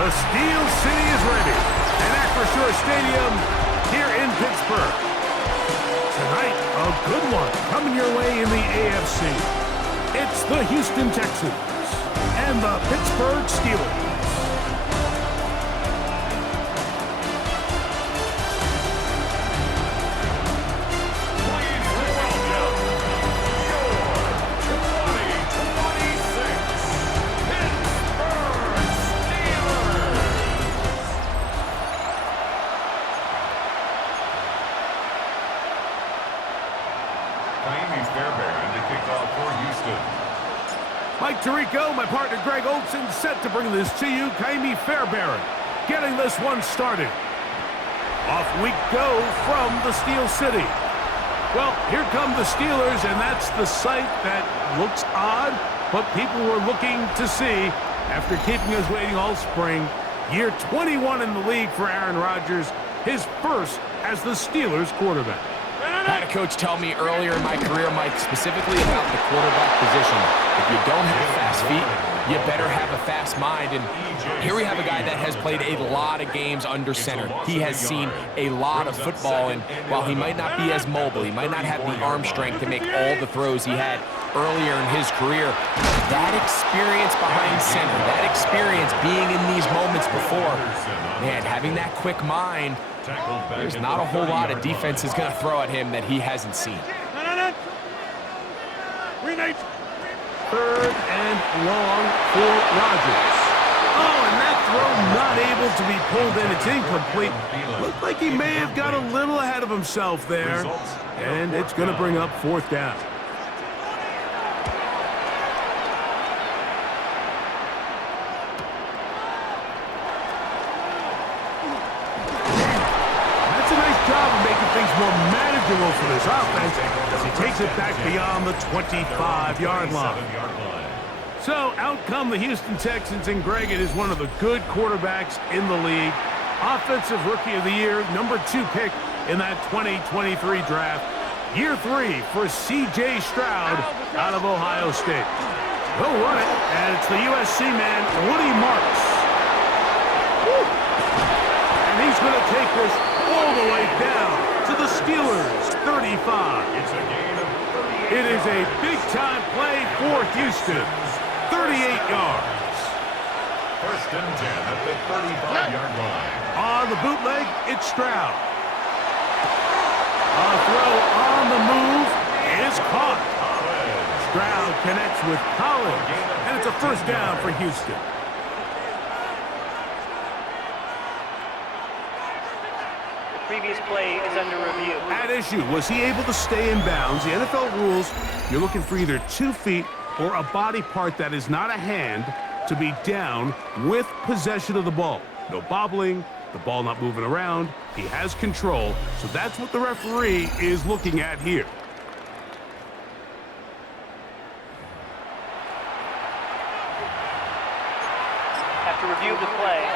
The Steel City is ready at Acrisure Stadium here in Pittsburgh. Tonight, a good one coming your way in the AFC. It's the Houston Texans and the Pittsburgh Steelers. Mike Tirico, my partner Greg Olson, set to bring this to you. Kaimi Fairbairn getting this one started. Off we go from the Steel City. Well, here come the Steelers, and that's the sight that looks odd, but people were looking to see after keeping us waiting all spring. Year 21 in the league for Aaron Rodgers, his first as the Steelers quarterback. I had a coach tell me earlier in my career, Mike, specifically about the quarterback position. If you don't have fast feet, you better have a fast mind. And here we have a guy that has played a lot of games under center. He has seen a lot of football, and while he might not be as mobile, he might not have the arm strength to make all the throws he had earlier in his career, that experience behind center, that experience being in these moments before, man, having that quick mind, there's not a whole lot of defense is going to throw at him that he hasn't seen. Third and long for Rodgers. Oh, and that throw not able to be pulled in. It's incomplete. Looked like he may have got a little ahead of himself there. And it's going to bring up fourth down. More manageable for this offense as he takes it back beyond the 25-yard line. So out come the Houston Texans, and Greg, it is one of the good quarterbacks in the league. Offensive Rookie of the Year, number 2 pick in that 2023 draft. Year 3 for C.J. Stroud out of Ohio State. He'll run it, and it's the USC man, Woody Marks. Woo. And he's going to take this all the way down to the Steelers' 35. It is a big-time play for Houston. 38 yards. First and 10 at the 35-yard line. On the bootleg, it's Stroud. A throw on the move is caught. Stroud connects with Collins, and it's a first down for Houston. Previous play is under review. At issue, was he able to stay in bounds? The NFL rules, you're looking for either 2 feet or a body part that is not a hand to be down with possession of the ball. No bobbling, the ball not moving around. He has control, so that's what the referee is looking at here. After review of the play,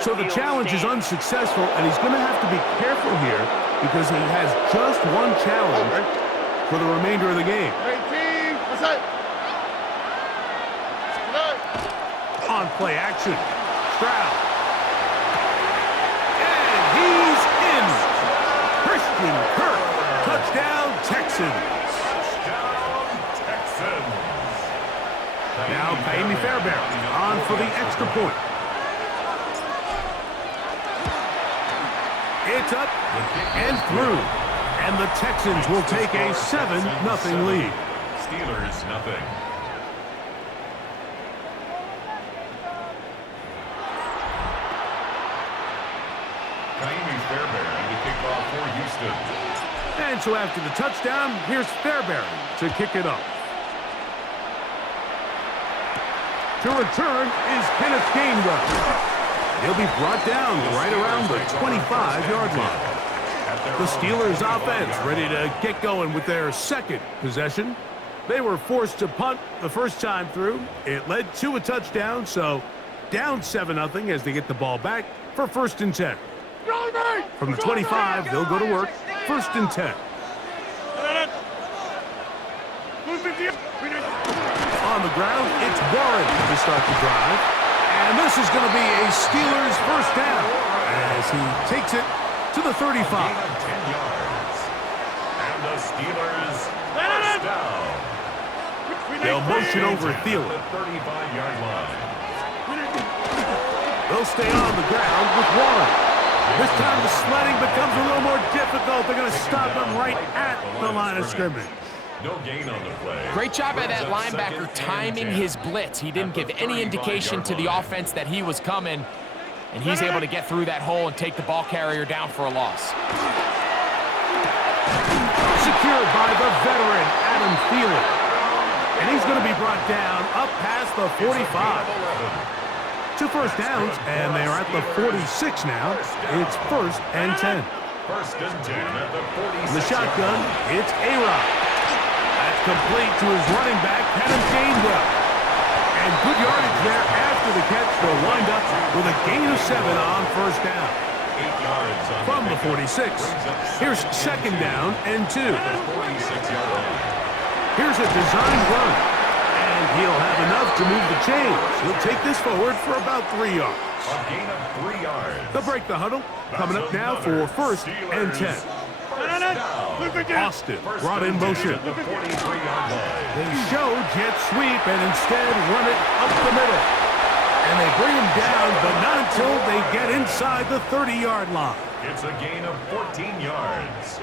so the challenge is unsuccessful, and he's going to have to be careful here because he has just one challenge for the remainder of the game. On play action, Stroud. And he's in. Christian Kirk, touchdown Texans. Now Kaimi Fairbairn on for the extra point. It's up and through, and the Texans will take a 7-0 lead. Steelers nothing. Kaimi Fairbairn to kick off for Houston. And so after the touchdown, here's Fairbairn to kick it off. To return is Kenneth Gainwell. He'll be brought down right around the 25-yard line. The Steelers offense ready to get going with their second possession. They were forced to punt the first time through. It led to a touchdown, so down 7-0 as they get the ball back for first and 10. From the 25, they'll go to work. First and 10. On the ground, it's Warren to start the drive. And And this is going to be a Steelers first down as he takes it to the 35. 10 yards. And the Steelers first down. They'll motion over Thielen. The 35-yard line. They'll stay on the ground with Warren. This time the sledding becomes a little more difficult. They're going to stop him right at the line of scrimmage. No gain on the play. Great job by that linebacker timing his blitz. He didn't give any indication to the offense that he was coming, and he's able to get through that hole and take the ball carrier down for a loss. Secured by the veteran, Adam Thielen. And he's going to be brought down up past the 45. 2 first downs, and they're at the 46 now. It's 1st and 10. 1st and 10 at the 46. In the shotgun, it's A-Rod. That's complete to his running back, Adam Gainwell. And good yardage there after the catch. They'll wind up with a gain of 7 on 1st down. 8 yards on From the 46. Here's 2nd down and 2. 46-yard line. Here's a designed run. And he'll have enough to move the chains. He'll take this forward for about 3 yards. A gain of 3 yards. They'll break the huddle. Coming up now for 1st and 10. Austin brought in motion. They show jet sweep and instead run it up the middle. And they bring him down, but not until they get inside the 30-yard line. It's a gain of 14 yards.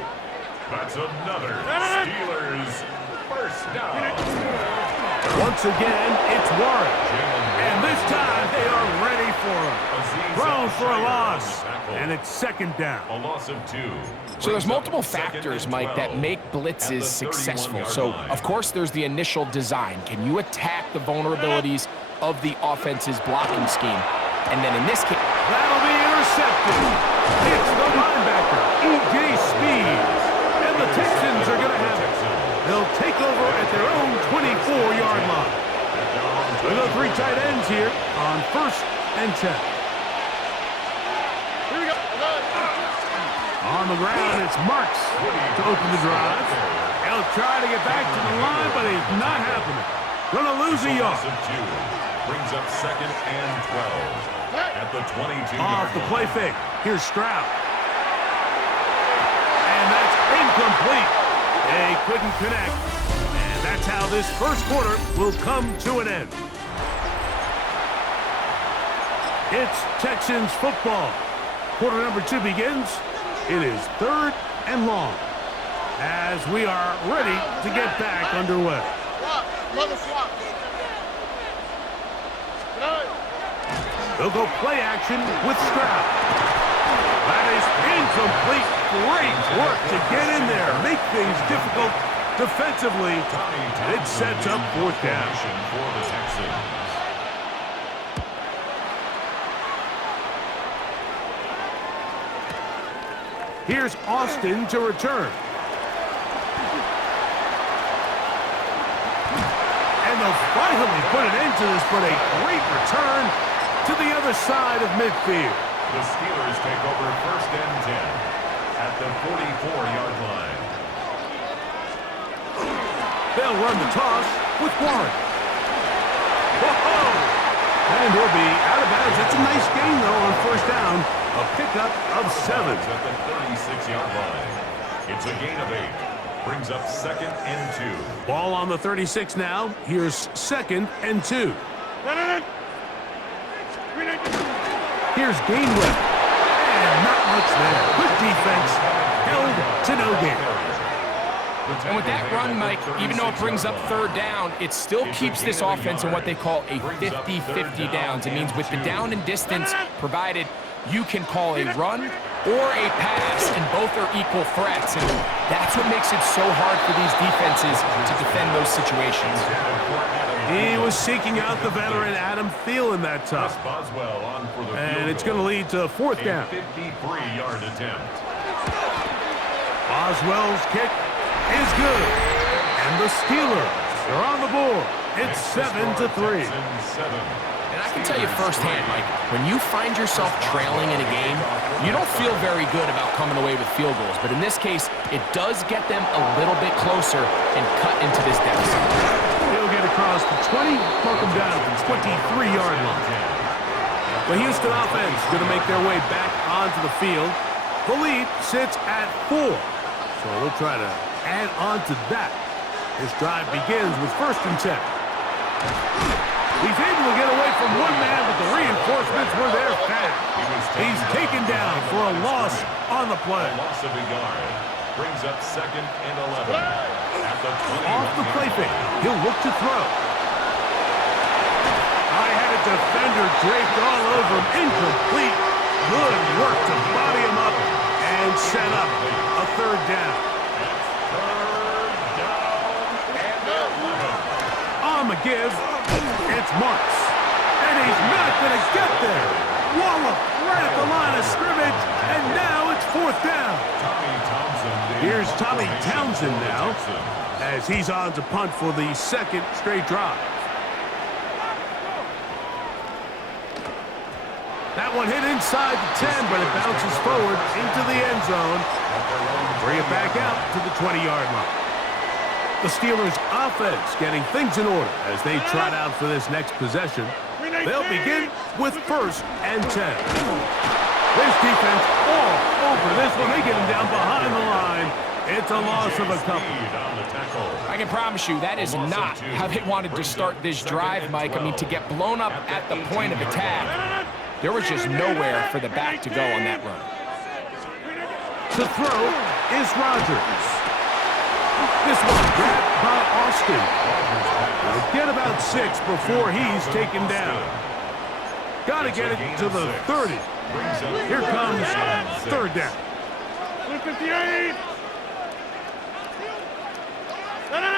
That's another Steelers first down. Once again, it's Warren. And this time they are ready for him. Thrown for a loss. And it's 2nd down. A loss of 2. So there's multiple factors, Mike, that make blitzes successful. So, of course, there's the initial design. Can you attack the vulnerabilities of the offense's blocking scheme? And then in this case... That'll be intercepted. It's the linebacker, E.J. Speed. And the Texans are going to have it. They'll take over at their own 24-yard line. We go 3 tight ends here on 1st and 10. Here we go. On the ground, it's Marks to open the drive. He'll try to get back to the line, but it's not happening. Gonna lose a yard. Loss of 2. Brings up 2nd and 12. At the 22-yard Off the play fake. Here's Stroud. And that's incomplete. They couldn't connect. And that's how this 1st quarter will come to an end. It's Texans football. Quarter number 2 begins. It is 3rd and long as we are ready to get back underway. They'll go play action with Stroud. That is incomplete. Great work to get in there, make things difficult defensively. It sets up 4th down. for the Texans. Here's Austin to return. And they'll finally put an end to this, but a great return to the other side of midfield. The Steelers take over 1st and 10 at the 44-yard line. They'll run the toss with Warren. Whoa! And he'll be out of bounds. It's a nice gain, though, on 1st down. A pickup of 7. At the 36-yard line. It's a gain of 8. Brings up 2nd and 2. Ball on the 36 now. Here's 2nd and 2. Here's Gainwell. And not much there. Good defense. Held to no gain. And with that run, Mike, even though it brings up 3rd down, it still keeps this offense in what they call a 50-50 downs. It means with the down and distance provided, you can call a run or a pass, and both are equal threats. And that's what makes it so hard for these defenses to defend those situations. He was seeking out the veteran Adam Thielen that time. And it's going to lead to 4th down. 53-yard attempt. Boswell's kick is good. And the Steelers are on the board. It's 7-3. And I can tell you firsthand, Mike, when you find yourself trailing in a game, you don't feel very good about coming away with field goals. But in this case, it does get them a little bit closer and cut into this deficit. He'll get across the 20, mark him down at the 23-yard line. The Houston offense going to make their way back onto the field. The lead sits at 4. So they'll try to add on to that. This drive begins with 1st and 10. He's able to get away from one man, but the reinforcements were there fast. He's taken down for a loss on the play. A loss of a yard. Brings up 2nd and 11. At the 21 Off the play fake, he'll look to throw. I had a defender draped all over him. Incomplete. Good work to body him up and set up a 3rd down. On the give, it's Marks. And he's not going to get there. Wallop right at the line of scrimmage, and now it's 4th down. Here's Tommy Townsend now, as he's on to punt for the 2nd straight drive. That one hit inside the 10, but it bounces forward into the end zone. Bring it back out to the 20-yard line. The Steelers' offense getting things in order as they trot out for this next possession. They'll begin with 1st and 10. This defense all over this one. They get him down behind the line. It's a loss of a couple. I can promise you that is not how they wanted to start this drive, Mike. I mean, to get blown up at the point of attack, there was just nowhere for the back to go on that run. The throw is Rodgers. This one grabbed by Austin. He'll get about 6 before he's taken down. Got to get it to the 30. Here comes 3rd down. 58.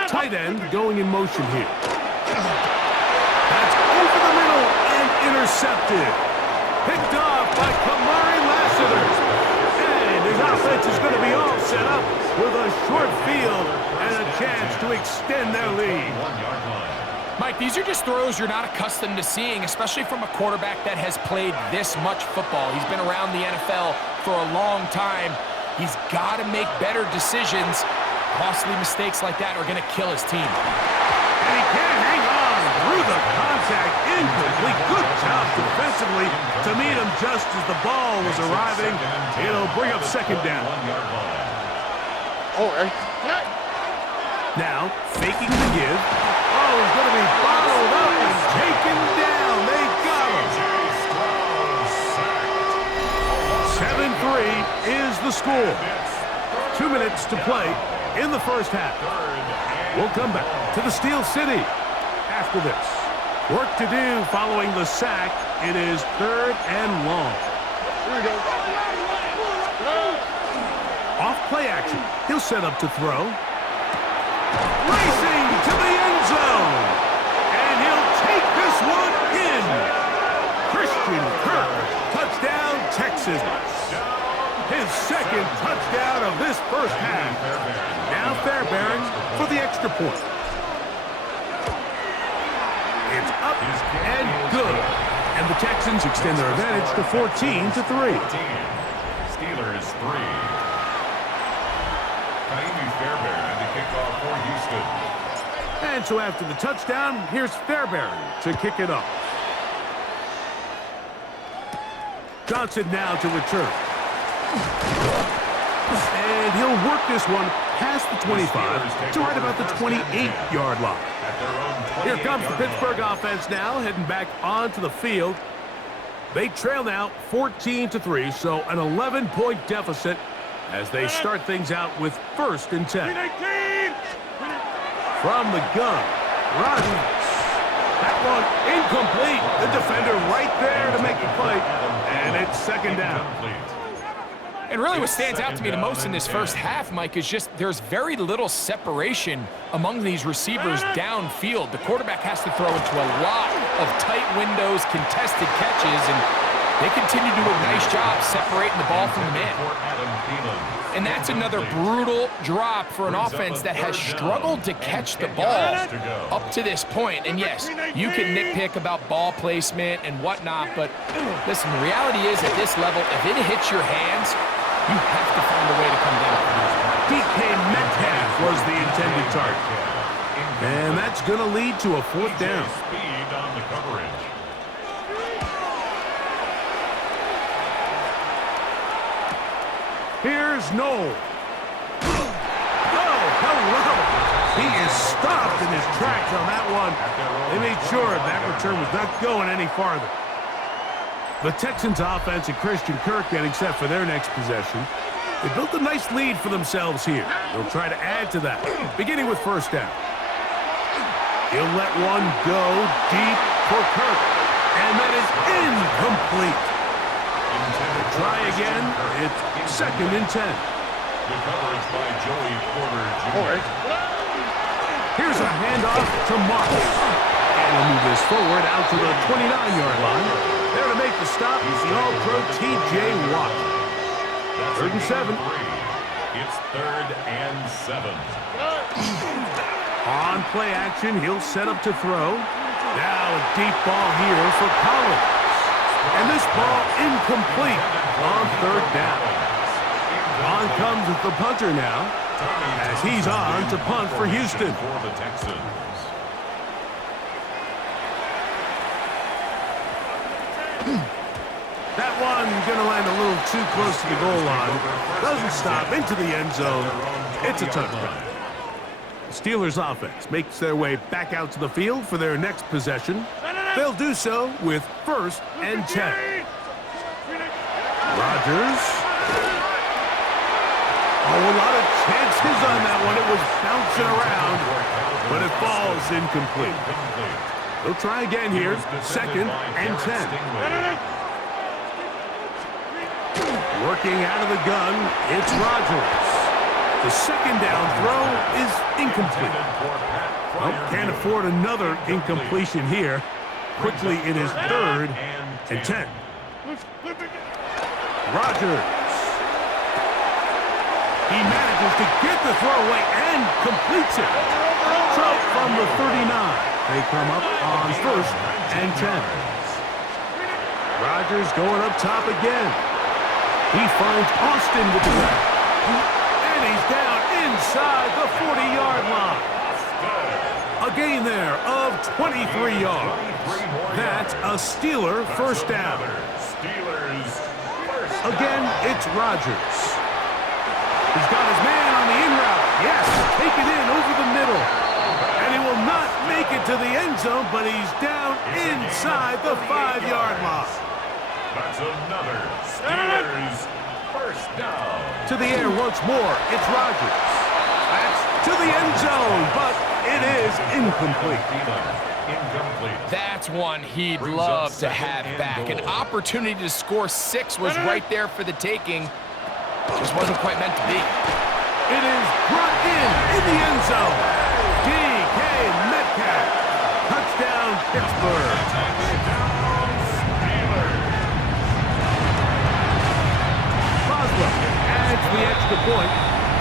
Tight end going in motion here. That's over the middle and intercepted. Picked off by Kamari Lassiter. And his offense is going to be all set up with a short field and a chance to extend their lead. Mike, these are just throws you're not accustomed to seeing, especially from a quarterback that has played this much football. He's been around the NFL for a long time. He's got to make better decisions. Costly mistakes like that are going to kill his team. And he can't hang on through the contact. Incomplete. Good job defensively to meet him just as the ball was arriving. It'll bring up 2nd down. Now, faking the give. Oh, he's going to be bottled up and taken down. They got him. 7-3 is the score. 2 minutes to play in the 1st half. We'll come back to the Steel City after this. Work to do following the sack. It is 3rd and long. Here we go. Off play action. He'll set up to throw. Racing to the end zone. And he'll take this one in. Christian Kirk. Touchdown, Texans. His 2nd touchdown of this 1st half. Now Fairbairn for the extra point. It's up and good. And the Texans extend their advantage to 14-3. Steelers 3. Fairbairn the kickoff for Houston. And so after the touchdown, here's Fairbairn to kick it off. Johnson now to return. And he'll work this one past the 25 to right about the 28-yard line. Here comes the Pittsburgh offense now, heading back onto the field. They trail now 14-3, so an 11-point deficit as they start things out with 1st and 10. From the gun, Rodgers. That one incomplete. The defender right there to make the play, and it's 2nd down. And really what stands out to me the most in this 1st half, Mike, is just there's very little separation among these receivers downfield. The quarterback has to throw into a lot of tight windows, contested catches, and they continue to do a nice job separating the ball from the man. And that's another brutal drop for an offense that has struggled to catch the ball up to this point. And yes, you can nitpick about ball placement and whatnot, but listen, the reality is at this level, if it hits your hands, you have to find a way to come down. DK Metcalf was the intended target. And that's going to lead to a 4th down. Here's Noel. Oh, hello. He is stopped in his tracks on that one. They made sure that return was not going any farther. The Texans offense and Christian Kirk getting set for their next possession. They built a nice lead for themselves here. They'll try to add to that, beginning with first down. He'll let one go deep for Kirk, and that is incomplete. Try again. It's 2nd and 10. The coverage by Joey Porter Jr. Here's a handoff to Marks. And he'll move this forward out to the 29-yard line. There to make the stop is the All-Pro T.J. Watt. 3rd and 7. It's 3rd and 7. On play action, he'll set up to throw. Now a deep ball here for Collins. And this ball incomplete on 3rd down. On comes the punter now, as he's on to punt for Houston. For the Texans. That one going to land a little too close to the goal line. Doesn't stop into the end zone. It's a touchdown. The Steelers offense makes their way back out to the field for their next possession. They'll do so with 1st and 10. Rodgers. Oh, a lot of chances on that one. It was bouncing around, but it falls incomplete. They'll try again here. 2nd and 10. Working out of the gun, it's Rodgers. The 2nd down throw is incomplete. Well, can't afford another incompletion here. Quickly, it is 3rd and 10. Rodgers. He manages to get the throw away and completes it. So from the 39, they come up on 1st and 10. Rodgers going up top again. He finds Austin with the grab. And he's down inside the 40-yard line. A gain there of 23 yards. That's a Steeler first down. Again, it's Rodgers. He's got his man on the in route. Yes, take it in over the middle. And he will not make it to the end zone, but he's down inside the 5-yard line. That's another Steelers first down. To the air once more, it's Rodgers. That's to the end zone, but it is incomplete. That's one he'd love to have back. An opportunity to score 6 was right there for the taking. Just wasn't quite meant to be. It is brought in the end zone. D.K. Metcalf. Touchdown, Pittsburgh. Boswell adds the extra point,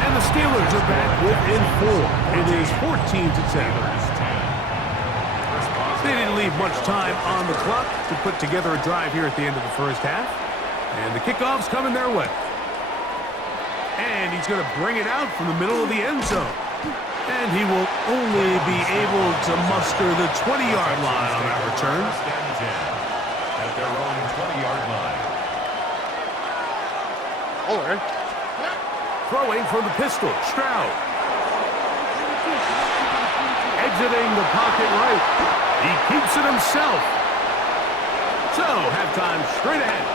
and the Steelers are back within 4. It is 14-10. They didn't leave much time on the clock to put together a drive here at the end of the first half. And the kickoff's coming their way. And he's going to bring it out from the middle of the end zone. And he will only be able to muster the 20-yard line on that return. At their own 20-yard line. Throwing from the pistol, Stroud. Exiting the pocket right. He keeps it himself. So, halftime straight ahead.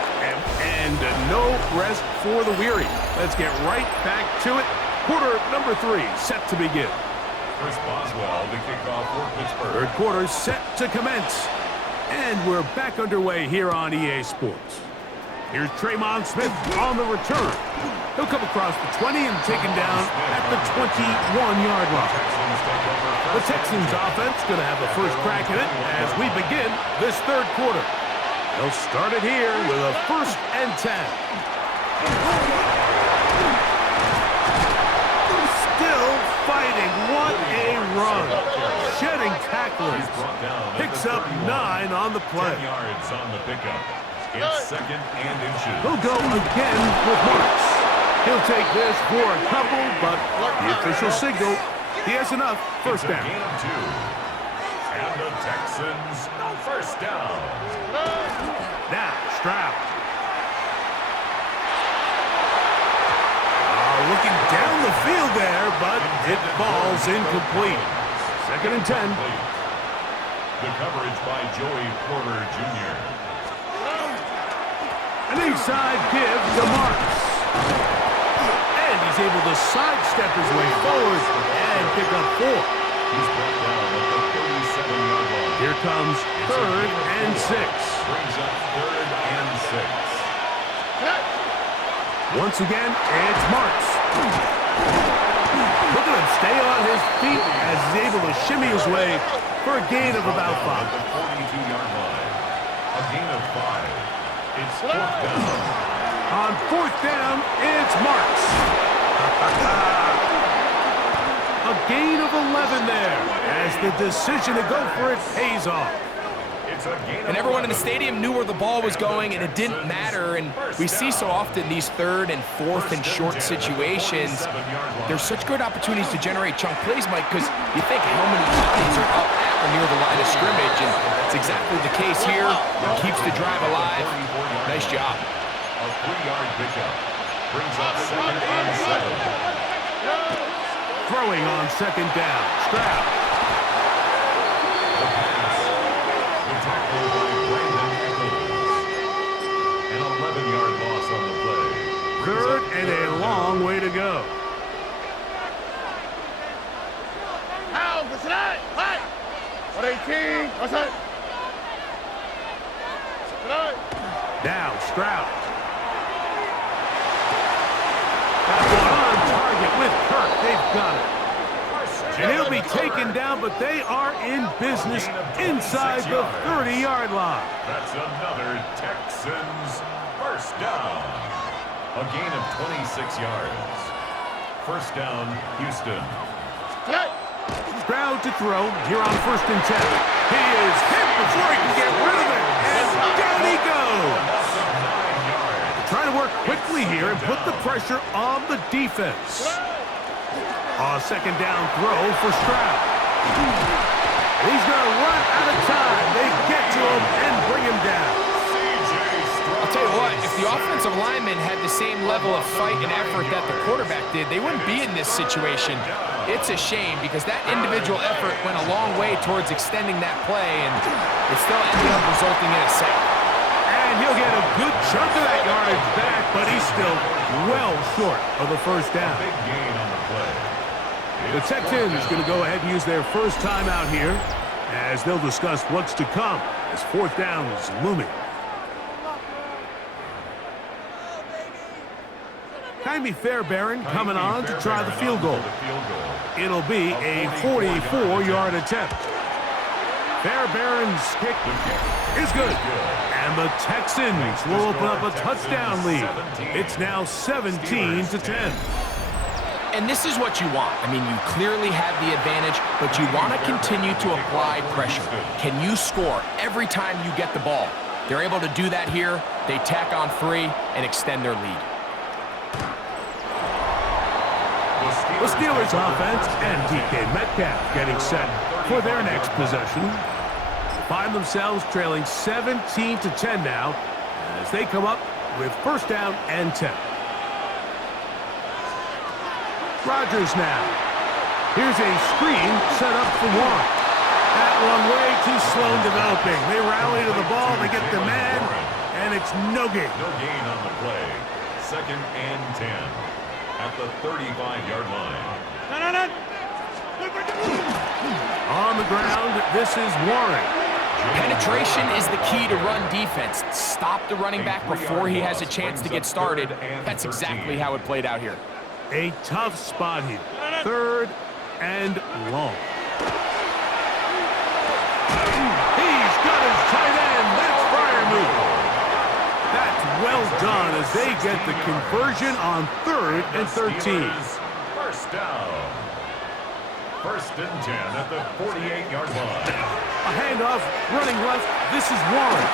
And no rest for the weary. Let's get right back to it. Quarter number 3 set to begin. Chris Boswell, the kickoff for Pittsburgh. 3rd quarter set to commence. And we're back underway here on EA Sports. Here's Traymon Smith on the return. He'll come across the 20 and taken down at the 21-yard line. The Texans offense going to have the first crack at it as we begin this 3rd quarter. They'll start it here with a 1st and 10. Still fighting. What a run. Shedding tacklers. Picks up 9 on the play. 10 yards on the pickup. It's 2nd and inches. He'll go again with Marks. He'll take this for a couple, but the official signal, he has enough. First down. Gain of 2. And the Texans first down. Now, Stroud. ball's incomplete. 2nd and 10. The coverage by Joey Porter Jr. An inside give to Marks. And he's able to sidestep his way forward and pick up 4. He's brought down at the 37-yard line. Here comes 3rd and 6. Brings up 3rd and 6. Once again, it's Marks. Look at him stay on his feet as he's able to shimmy his way for a gain of about 5. At the 42-yard line. A gain of 5. It's 4th down. On 4th down, it's Marks. A gain of 11 there as the decision to go for it pays off. It's a gain And everyone in the stadium knew where the ball was going, and it didn't matter. And we see so often these 3rd and 4th and short situations. There's such good opportunities to generate chunk plays, Mike, because you think how many bodies are up at or near the line of scrimmage, and it's exactly the case here. Keeps the drive alive. Nice job. A 3-yard pickup. Brings up 2nd and 7. Throwing on 2nd down. Stroud. The pass. The tackle by Brandon Echols. An 11-yard loss on the play. 3rd and a long way to go. Now Stroud. That one on target with Kirk. They've got it. And he'll be taken down, but they are in business inside the 30-yard line. That's another Texans first down. A gain of 26 yards. First down, Houston. Stroud to throw here on 1st and 10. He is hit before he can get rid of it, and down he goes. Trying to work quickly here and put the pressure on the defense. A 2nd down throw for Stroud. He's going to run out of time. They get to him and bring him down. I'll tell you what, if the offensive lineman had the same level of fight and effort that the quarterback did, they wouldn't be in this situation. It's a shame because that individual effort went a long way towards extending that play, and it still ended up resulting in a sack. And he'll get a good chunk of that yardage back, but he's still well short of the 1st down. Big gain on the play. The Texans going to go ahead and use their first timeout here as they'll discuss what's to come as 4th down is looming. Jaime Fairbairn coming on to try the field goal. It'll be a 44-yard attempt. Fairbairn's kick is good. And the Texans will open up a touchdown lead. It's now 17-10. And this is what you want. I mean, you clearly have the advantage, but you want to continue to apply pressure. Can you score every time you get the ball? They're able to do that here. They tack on 3 and extend their lead. The Steelers offense and DK Metcalf getting set for their next possession. Find themselves trailing 17-10 now as they come up with 1st down and 10. Rodgers now. Here's a screen set up for Warren. That one way too slow in developing. They rally to the ball, they get the man, and it's no gain. No gain on the play. 2nd and 10 at the 35-yard line. On the ground, this is Warren. Penetration is the key to run defense. Stop the running back before he has a chance to get started. That's exactly how it played out here. A tough spot here. 3rd and long. He's got his tight end. That's fire move. That's well done as they get the conversion on 3rd and 13. First down. 1st and 10 at the 48-yard line. A handoff, running left. This is Warren.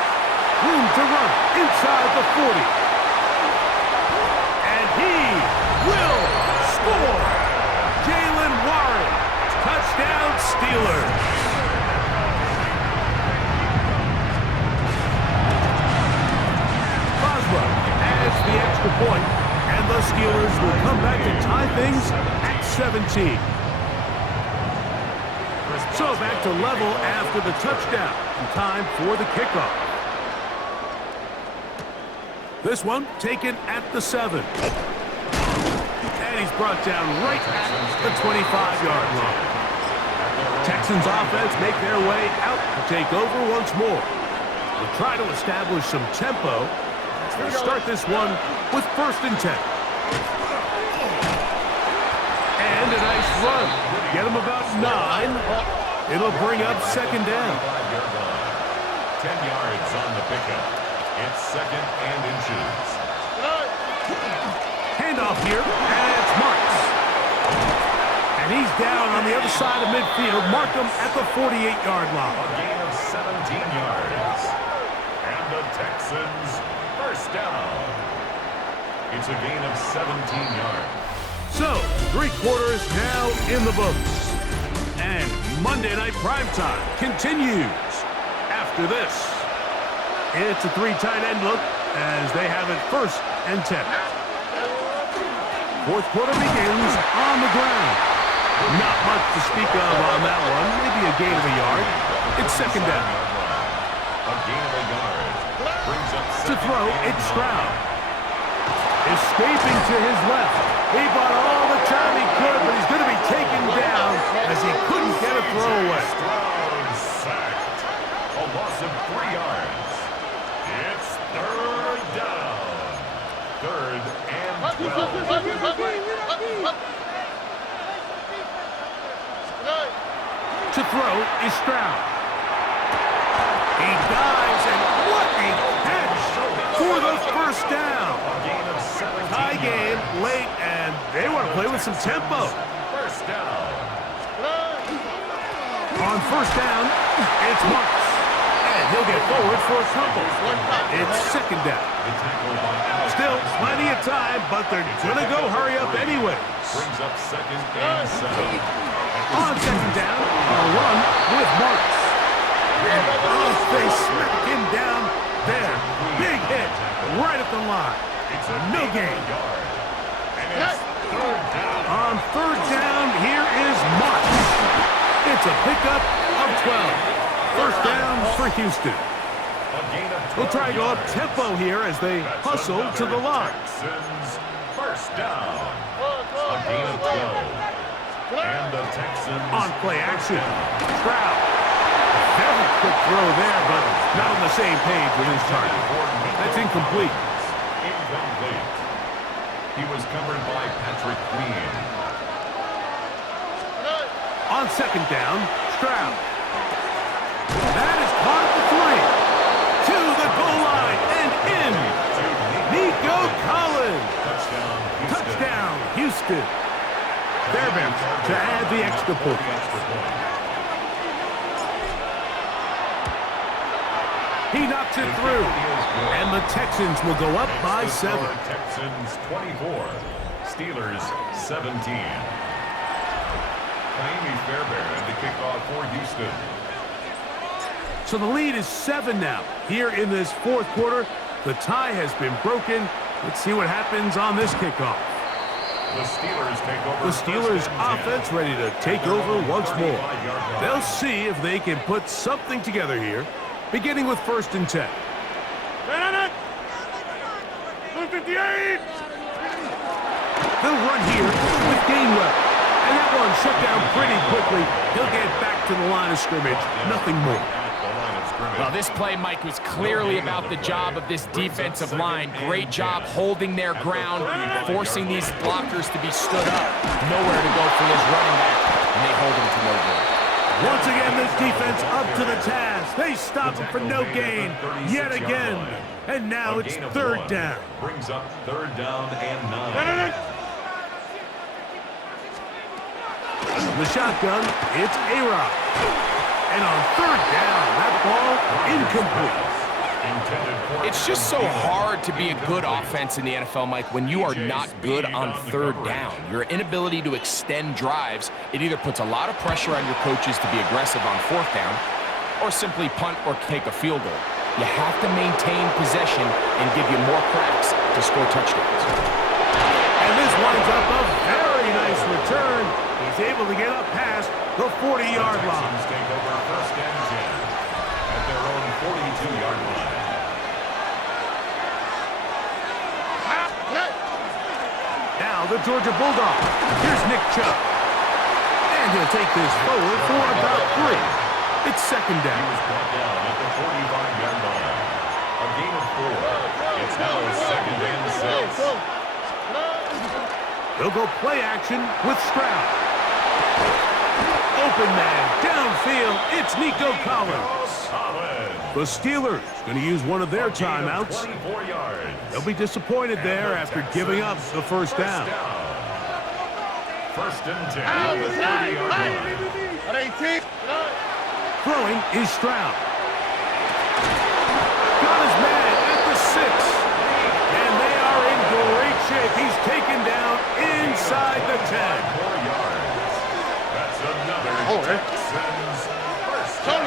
Room to run inside the 40. And he will score. Jalen Warren. Touchdown, Steelers. Boswell adds the extra point, and the Steelers will come back to tie things at 17. So back to level after the touchdown. And time for the kickoff. This one taken at the 7. And he's brought down right at the 25-yard line. Texans offense make their way out to take over once more. They'll try to establish some tempo as they start this one with 1st and 10. And a nice run. Get him about 9. It'll bring up 2nd down. 10 yards on the pickup. It's 2nd and inches. Handoff here, and it's Marks. And he's down on the other side of midfield. Mark him at the 48-yard line. A gain of 17 yards. And the Texans 1st down. It's a gain of 17 yards. So, 3 quarters now in the books. And Monday Night Primetime continues after this. It's a 3 tight end look as they have it 1st and 10. 4th quarter begins on the ground. Not much to speak of on that one. Maybe a gain of a yard. It's 2nd down. A gain of a yard. Brings up To throw, it's Stroud. Escaping to his left. He bought all the time he could, but he's going to be taken down as he couldn't get a throw away. Stroud sacked. A loss of 3 yards. It's 3rd down. 3rd and 12. To throw is Stroud. He dives, and what a catch for the 1st down. A gain of 17 Tie game yards. late, and they want to play with some tempo. 1st down. On 1st down, it's Marks. And he'll get forward for a couple. It's 2nd down. The tackle by Alex. Still plenty of time, but they're going to go hurry up anyway. Brings up 2nd and 7. On 2nd down, a run with Marks. And they smack him down there. Big hit right at the line. No gain. And it's 3rd down. On 3rd down, here is Marks. It's a pickup of 12. 1st down for Houston. A gain of 12 We'll try to go up yards. tempo here as they That's hustle to the another line. Texans 1st down. A gain of 12. And the Texans On play action, Stroud. Very quick throw there, but not on the same page with his target. That's incomplete. Incomplete. He was covered by Patrick Queen. On 2nd down, Stroud. That is caught at the 3. To the goal line and in. Nico Collins. Touchdown, Houston. Fairbanks to add the extra point. He knocks it through. And the Texans will go up by 7. Texans 24. Steelers 17. Miami Fairbairn to kick off for Houston. So the lead is 7 now. Here in this 4th quarter, the tie has been broken. Let's see what happens on this kickoff. The Steelers take over. The Steelers 1st and 10. offense ready to take over once more. They'll see if they can put something together here, beginning with 1st and 10. They'll run here with Gainwell. And that one shut down pretty quickly. He'll get back to the line of scrimmage. Nothing more. Well, this play, Mike, was clearly about the job of this defensive line. Great job holding their ground, forcing these blockers to be stood up. Nowhere to go for his running back, and they hold him to no gain. Once again, this defense up to the task. They stop him for no gain yet again. And now it's 3rd down. Brings up 3rd down and 9. The shotgun, it's A-Rod. And on 3rd down, that ball incomplete. It's just so hard to be a good offense in the NFL, Mike, when you are not good on 3rd down. Your inability to extend drives, it either puts a lot of pressure on your coaches to be aggressive on 4th down or simply punt or take a field goal. You have to maintain possession and give you more cracks to score touchdowns. And this winds up a very nice return, he's able to get up past the 40-yard line. Texans take over first and 10 at their own 42-yard line. Now the Georgia Bulldogs. Here's Nick Chubb. And he'll take this forward for about 3. It's second down. He was brought down at the 45-yard line. A gain of 4. It's now second and 6. They'll go play action with Stroud. Open man, downfield, it's Nico Collins. The Steelers going to use one of their timeouts. 24 yards. They'll be disappointed there after giving up the first down. First and 10 at the 30-yard line. Throwing is Stroud. Got his man at the 6. And they are in great shape. He's taken down inside the 10. 4 yards. That's another Texans first down.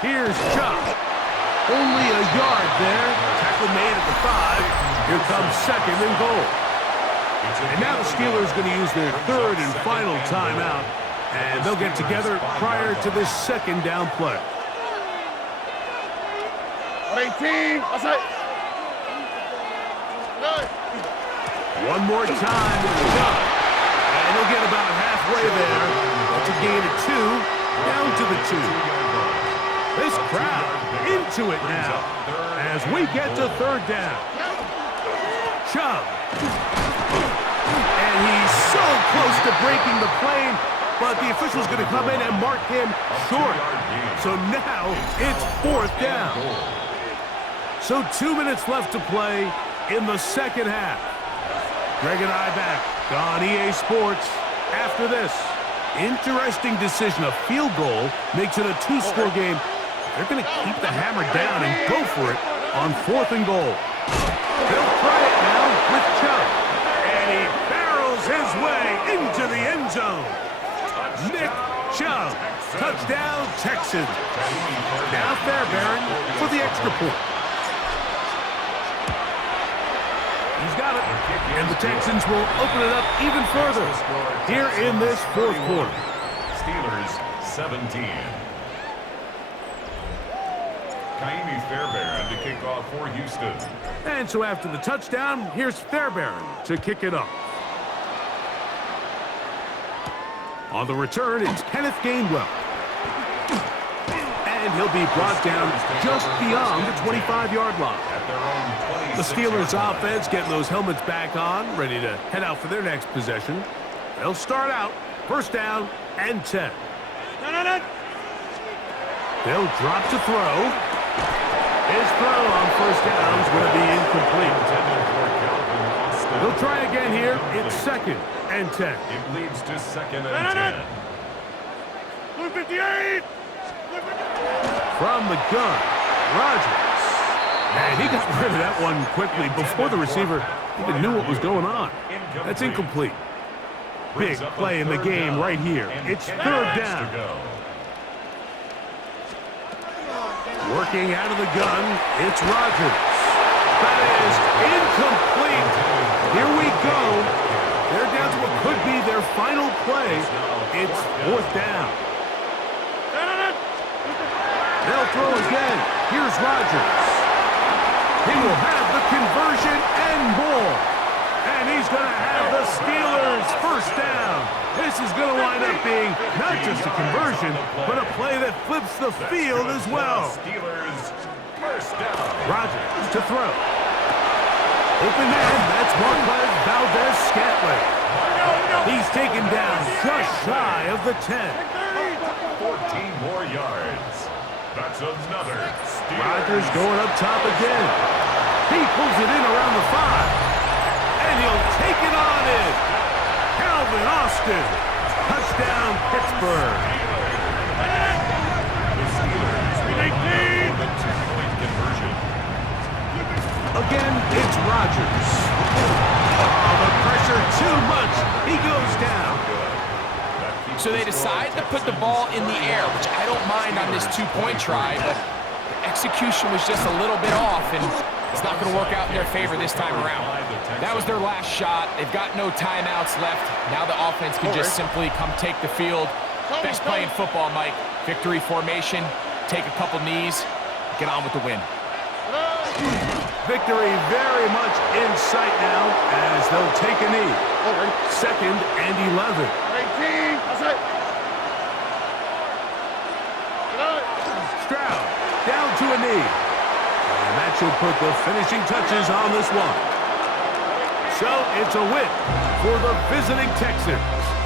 Here's Chubb. Only a yard there. Tackle made at the 5. Here comes second and goal. And now the Steelers are going to use their third and final timeout. And they'll get together prior to this second down play. One more time. And he'll get about halfway there. That's a gain of 2. Down to the 2. This crowd into it now as we get to third down. Chubb. And he's so close to breaking the plane, but the official's going to come in and mark him short. So now it's fourth down. So 2 minutes left to play in the second half. Greg and I back on EA Sports after this. Interesting decision. A field goal makes it a 2-score game. They're going to keep the hammer down and go for it on 4th and goal. They'll try it now with Chubb. And he barrels his way into the end zone. Nick Chubb. Touchdown, Texans. Now Fairbairn for the extra point. He's got it. And the Texans will open it up even further here in this fourth quarter. Steelers 17. Kaimi Fairbairn to kick off for Houston. And so after the touchdown, here's Fairbairn to kick it off. On the return, it's Kenneth Gainwell. And he'll be brought down just beyond the 25-yard line. The Steelers offense getting those helmets back on, ready to head out for their next possession. They'll start out first down and 10. They'll drop to throw. His throw on first down is going to be incomplete. They'll try again here. It's second and 10. It leads to second and 10. 58. From the gun, Rodgers. And he got rid of that one quickly before the receiver even knew what was going on. That's incomplete. Big play in the game right here. It's third down. Working out of the gun, it's Rodgers. That is incomplete. Here we go. They're down to what could be their final play. It's fourth down. They'll throw again. Here's Rodgers. He will have the conversion and more. And he's going to have the Steelers first down. This is going to wind up being not just a conversion, but a play that flips the field as well. Steelers first down. Rodgers to throw. Open man. That's marked by Valdez-Scantling. He's taken down just shy of the 10. 14 more yards. That's another Steelers. Rodgers going up top again. He pulls it in around the 5. And he'll take it on in. Calvin Austin. Touchdown, Pittsburgh. The Steelers will the two-point conversion. Again, it's Rodgers. Oh, the pressure too much. He goes down. So they decide to put the ball in the air, which I don't mind on this two-point try, but execution was just a little bit off, and it's not going to work out in their favor this time around. That was their last shot. They've got no timeouts left. Now the offense can just simply come take the field. Best play in football, Mike. Victory formation, take a couple knees, get on with the win. Victory very much in sight now as they'll take a knee. 2nd and 11. Stroud down to a knee. And that should put the finishing touches on this one. So it's a win for the visiting Texans.